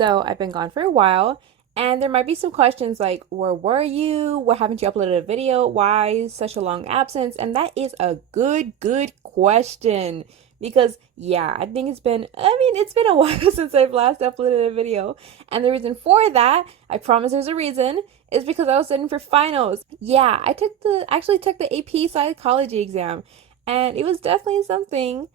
So I've been gone for a while, and there might be some questions like, where were you? What haven't you uploaded a video? Why such a long absence? And that is a good question. Because yeah, I think it's been a while since I've last uploaded a video. And the reason for that, I promise there's a reason, is because I was studying for finals. Yeah, actually took the AP psychology exam, and it was definitely something.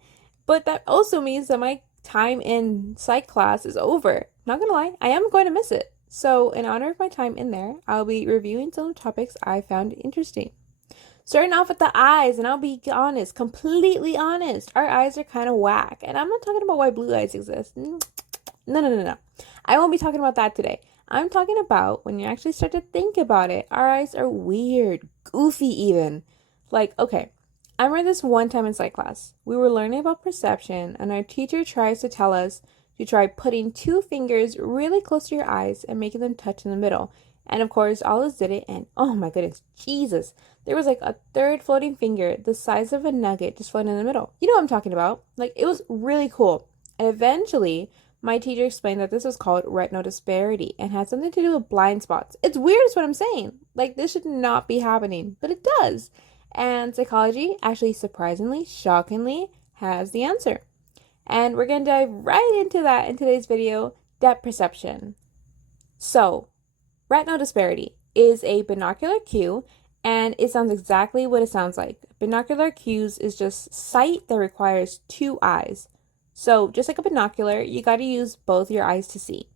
But that also means that my time in psych class is over. Not gonna lie, I am going to miss it. So, in honor of my time in there, I'll be reviewing some topics I found interesting. Starting off with the eyes, and I'll be honest, completely honest, our eyes are kind of whack. And I'm not talking about why blue eyes exist. No. I won't be talking about that today. I'm talking about when you actually start to think about it, our eyes are weird, goofy even. Like, okay, I remember this one time in psych class. We were learning about perception, and our teacher tries to tell us to try putting two fingers really close to your eyes and making them touch in the middle. And of course, all of us did it, and oh my goodness, Jesus, there was like a third floating finger the size of a nugget just floating in the middle. You know what I'm talking about? Like, it was really cool. And eventually, my teacher explained that this was called retinal disparity and had something to do with blind spots. It's weird, is what I'm saying. Like, this should not be happening, but it does. And psychology actually, surprisingly, shockingly, has the answer. And we're going to dive right into that in today's video, depth perception. So, retinal disparity is a binocular cue, and it sounds exactly what it sounds like. Binocular cues is just sight that requires two eyes. So, just like a binocular, you got to use both your eyes to see.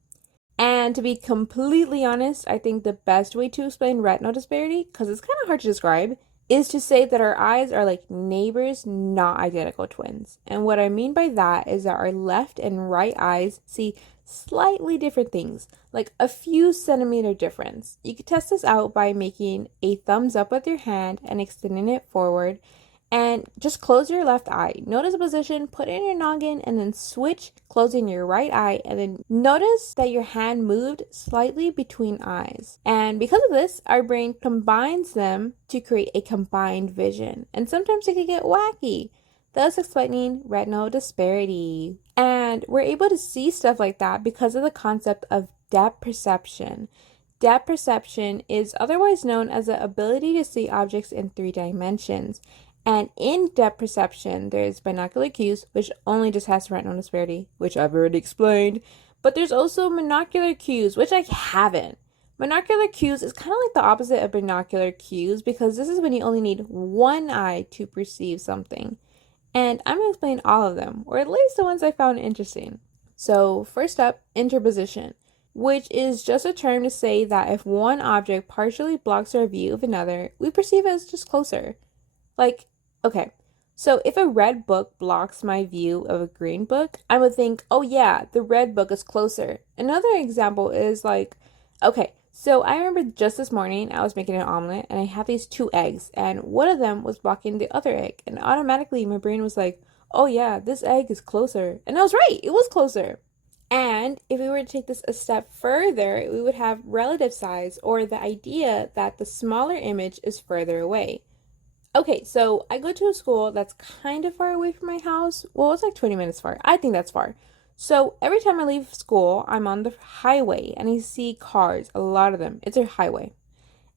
And to be completely honest, I think the best way to explain retinal disparity, because it's kind of hard to describe, is to say that our eyes are like neighbors, not identical twins. And what I mean by that is that our left and right eyes see slightly different things, like a few centimeter difference. You could test this out by making a thumbs up with your hand and extending it forward. And just close your left eye. Notice the position, put it in your noggin, and then switch, closing your right eye. And then notice that your hand moved slightly between eyes. And because of this, our brain combines them to create a combined vision. And sometimes it can get wacky, thus explaining retinal disparity. And we're able to see stuff like that because of the concept of depth perception. Depth perception is otherwise known as the ability to see objects in 3 dimensions. And in depth perception, there's binocular cues, which only just has retinal disparity, which I've already explained. But there's also monocular cues, which I haven't. Monocular cues is kind of like the opposite of binocular cues because this is when you only need one eye to perceive something. And I'm going to explain all of them, or at least the ones I found interesting. So first up, interposition, which is just a term to say that if one object partially blocks our view of another, we perceive it as just closer. Like, okay, so if a red book blocks my view of a green book, I would think, oh yeah, the red book is closer. Another example is like, okay, so I remember just this morning I was making an omelet and I had these 2 eggs and one of them was blocking the other egg. And automatically my brain was like, oh yeah, this egg is closer. And I was right, it was closer. And if we were to take this a step further, we would have relative size, or the idea that the smaller image is further away. Okay, so I go to a school that's kind of far away from my house. Well, it's like 20 minutes far. I think that's far. So every time I leave school, I'm on the highway and I see cars, a lot of them. It's a highway.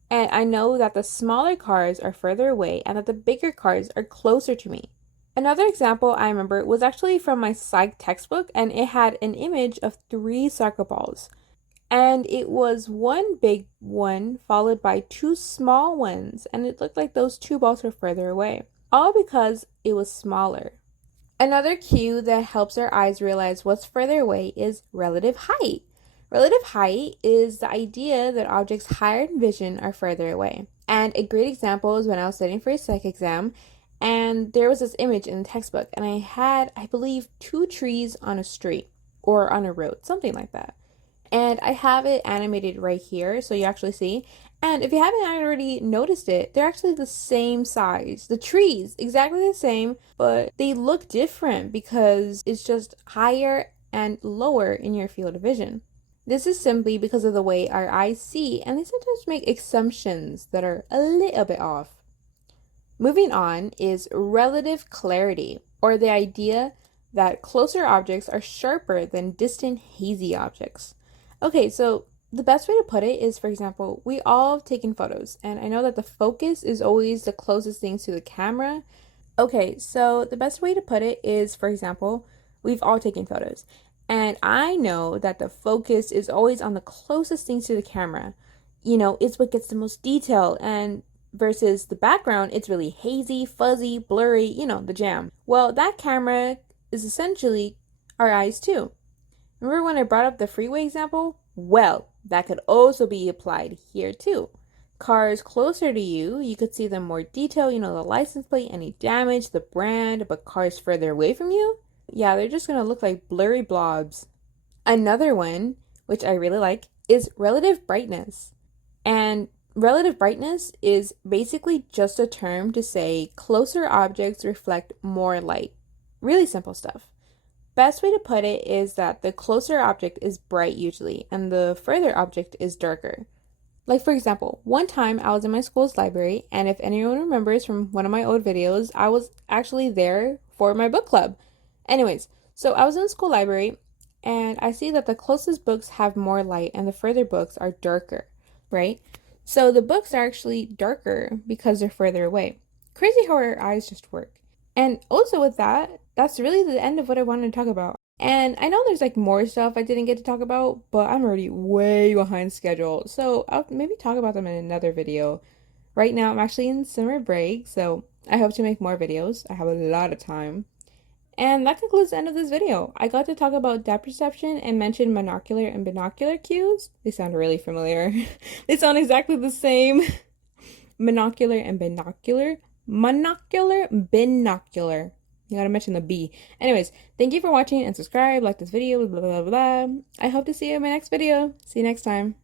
And I know that the smaller cars are further away and that the bigger cars are closer to me. Another example I remember was actually from my psych textbook, and it had an image of 3 soccer balls. And it was one big one followed by 2 small ones, and it looked like those 2 balls were further away, all because it was smaller. Another cue that helps our eyes realize what's further away is relative height. Relative height is the idea that objects higher in vision are further away. And a great example is when I was studying for a psych exam, and there was this image in the textbook, and I had, I believe, 2 trees on a street or on a road, something like that. And I have it animated right here so you actually see. And if you haven't already noticed it, they're actually the same size. The trees, exactly the same, but they look different because it's just higher and lower in your field of vision. This is simply because of the way our eyes see, and they sometimes make assumptions that are a little bit off. Moving on is relative clarity, or the idea that closer objects are sharper than distant hazy objects. Okay, so the best way to put it is, for example, we all have taken photos, and I know that the focus is always the closest thing to the camera. Okay, so the best way to put it is, for example, we've all taken photos, and I know that the focus is always on the closest thing to the camera. It's what gets the most detail, and versus the background, it's really hazy, fuzzy, blurry, the jam. Well, that camera is essentially our eyes too. Remember when I brought up the freeway example? Well, that could also be applied here too. Cars closer to you, you could see them more detail, the license plate, any damage, the brand, but cars further away from you, yeah, they're just gonna look like blurry blobs. Another one, which I really like, is relative brightness. And relative brightness is basically just a term to say closer objects reflect more light. Really simple stuff. Best way to put it is that the closer object is bright usually, and the further object is darker. Like, for example, one time I was in my school's library, and if anyone remembers from one of my old videos, I was actually there for my book club. Anyways, so I was in the school library, and I see that the closest books have more light, and the further books are darker, right? So the books are actually darker because they're further away. Crazy how our eyes just work. And also with that, that's really the end of what I wanted to talk about. And I know there's like more stuff I didn't get to talk about, but I'm already way behind schedule. So I'll maybe talk about them in another video. Right now, I'm actually in summer break, so I hope to make more videos. I have a lot of time. And that concludes the end of this video. I got to talk about depth perception and mention monocular and binocular cues. They sound really familiar. They sound exactly the same. Monocular and binocular. Monocular, binocular. You gotta mention the B. Anyways, thank you for watching and subscribe, like this video, blah, blah, blah, blah. I hope to see you in my next video. See you next time.